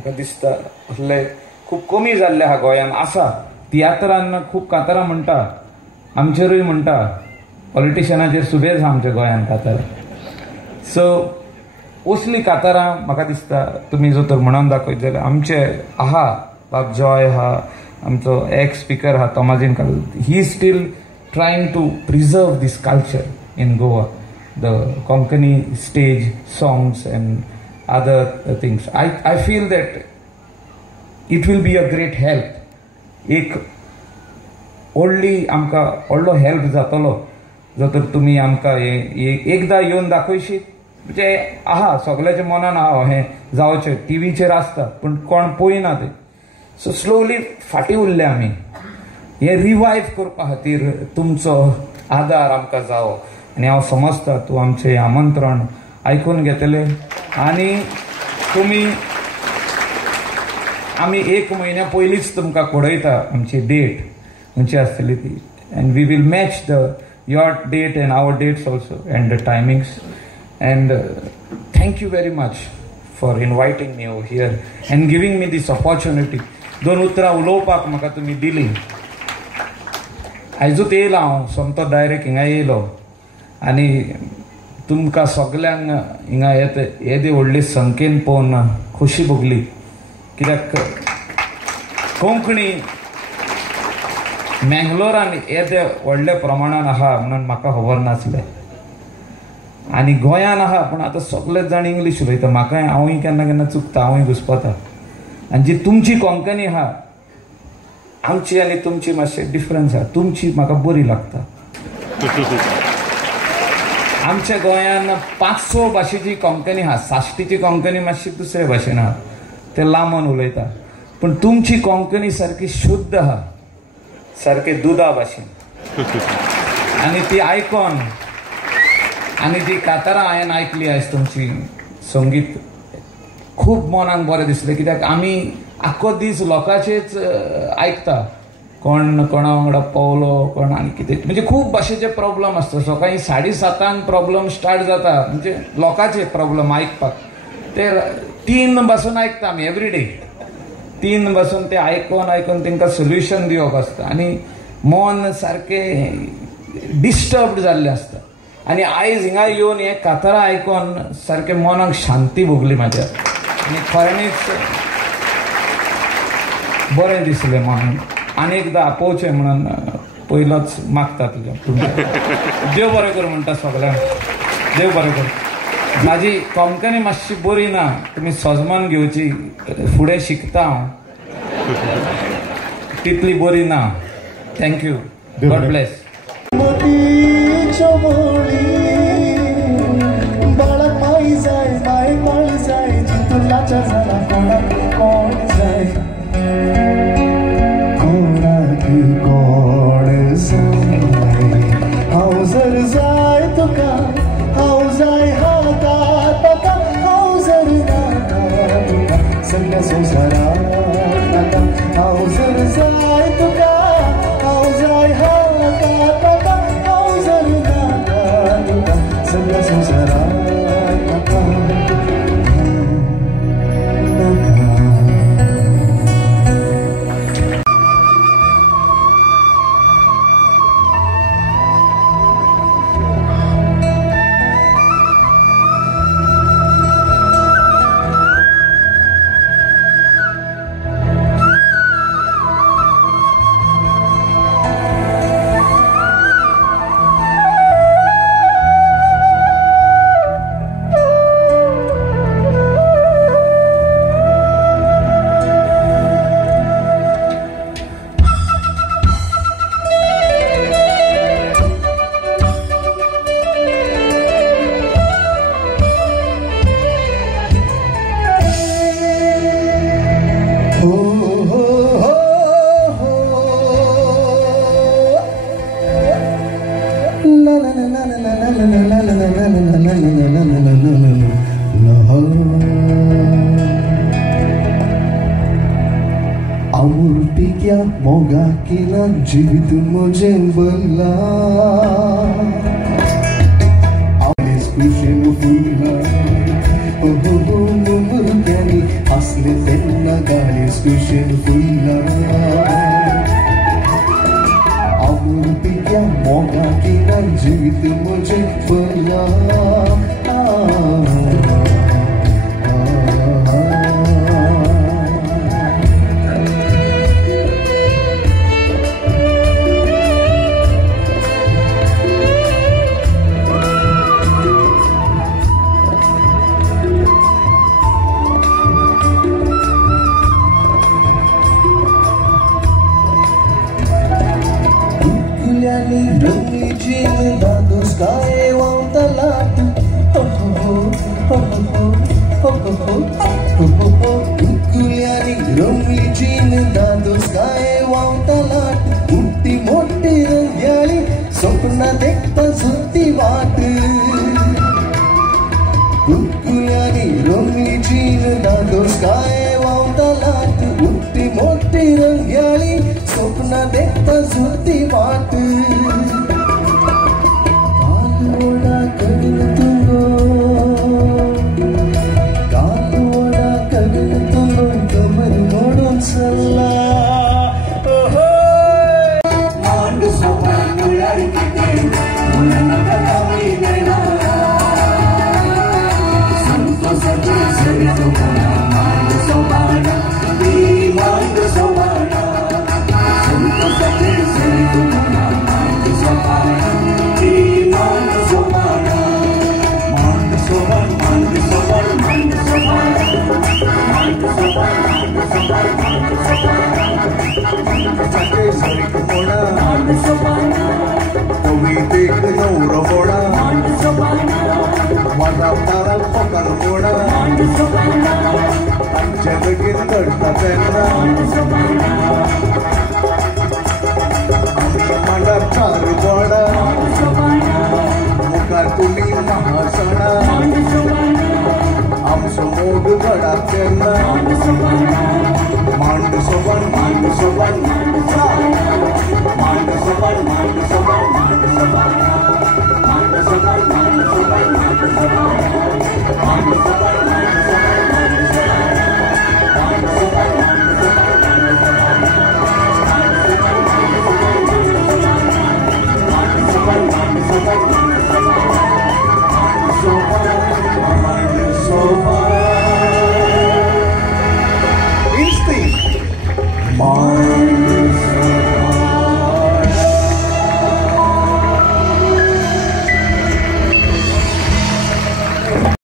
म्हाका दिसता असले खूब कमी जाल्ले आहा गोंयान आसा. तियात्रान खूब कांतारां म्हणटा, आमचेरूय म्हणटा, पॉलिटिशियनाचेर सुबेज आहा आमच्या गोंयान कांतारां. सो असली कांतारां म्हाका दिसता तुमी जर तर म्हणून दाखयत जाल्यार आमचे आहा. बाब जॉय आहा, आमचो एक्स स्पीकर आहा तोमाजीन कालू, he still trying to preserve this culture in Goa, the Konkani stage songs and other things. I feel that it will be a great help. एक व्हडली आमकां व्हडलो हेल्प जातलो जर तर तुमी आमकां एकदां येवन दाखयशीत. म्हणजे आहा सगळ्याच्या मनान आहा हें जावचें, टीव्हीचेर आसता पूण कोण पळयना ते. सो स्लोली फाटीं उरले आमी. हें रिवायव करपा खातीर तुमचो आदार आमकां जावो. आनी हांव समजता तूं आमचें आमंत्रण आयकून घेतलें आनी तुमी आमी 1 म्हयन्या पयलींच तुमकां कळयता आमची डेट खंयची आसतली ती. And we will match your date and our dates also and the timings. And thank you very much for inviting me over here and giving me this opportunity. 2 उतरां उलोवपाक म्हाका तुमी दिली. आयजूच येयलो हांव सोमतो डायरेक्ट हिंगा येयलो आनी तुमकां सगल्यांक हिंगा येदे व्हडले संख्येन पळोवन खोशी भोगली. कित्याक कोंकणी मँगलोरान येदे व्हडल्या प्रमाणान आहा म्हणून म्हाका खबर नासलें. आनी गोंयान आहा पूण आतां सगळेच जाण इंग्लीश उलयता. म्हाकाय हांवूय केन्ना केन्ना चुकता, हांवूय घुसपता. आनी जी तुमची कोंकणी आहा आमची आनी तुमची मातशें डिफरन्स आहा. तुमची म्हाका बरी लागता. आमच्या गोंयान 500 भाशेची कोंकणी आहा. साश्टीची कोंकणी मातशी दुसरे भाशेन आहा, ते लांबून उलयता. पूण तुमची कोंकणी सारकी शुद्ध आहा, सारके दुदा भाशेन. आनी ती आयकून आनी ती कांतारां हांवें आयकली आयज तुमची संगीत खूब मनाक बरें दिसलें. कित्याक आमी आख्खो दीस लोकांचेच आयकता. कोण कोणा वांगडा पावलो, कोण आनी कितें, म्हणजे खूब भाशेचे प्रॉब्लम आसता. सकाळीं 7:30 प्रॉब्लम स्टार्ट जाता, म्हणजे लोकांचे प्रॉब्लम आयकपाक. ते 3 बसून आयकता आमी एवरीडे. 3 बसून ते आयकून तांकां सोल्युशन दिवप आसता आनी मन सारकें डिस्टर्ब्ड जाल्लें आसता. आनी आयज हिंगा येवन हें कांतारां आयकून सारकें मनाक शांती भोगली म्हाज्या. आनी खऱ्यांनीच बरें दिसलें म्हणून. आनी एकदां आपोवचें म्हणून पयलोच मागता तुज्या. देव बरें कर म्हणटा सगळ्यांक. देव बरें कर. म्हाजी कोंकणी मातशी बरी ना, तुमी सजमान घेवची. फुडें शिकता हांव, तितली बरी ना. Thank you. God bless. Amurtikia moga kila जीवित मुझे बल्ला Alis kushin fulla Oh mumbur kani दिसले तेन्ना गाडी स्टेशन फुल्ला अमृतिक्या मोगा की ना जीवित मुझे बोला Rumi jin dado sky want the light ho ho ho ho ho ho ho ho kuliani Rumi jin dado sky want the light utti motti rangyali sopna dekhta sutti vaat kuliani Rumi jin dado sky want the light utti motti rangyali sopna dekhta sutti vaat Mandu soban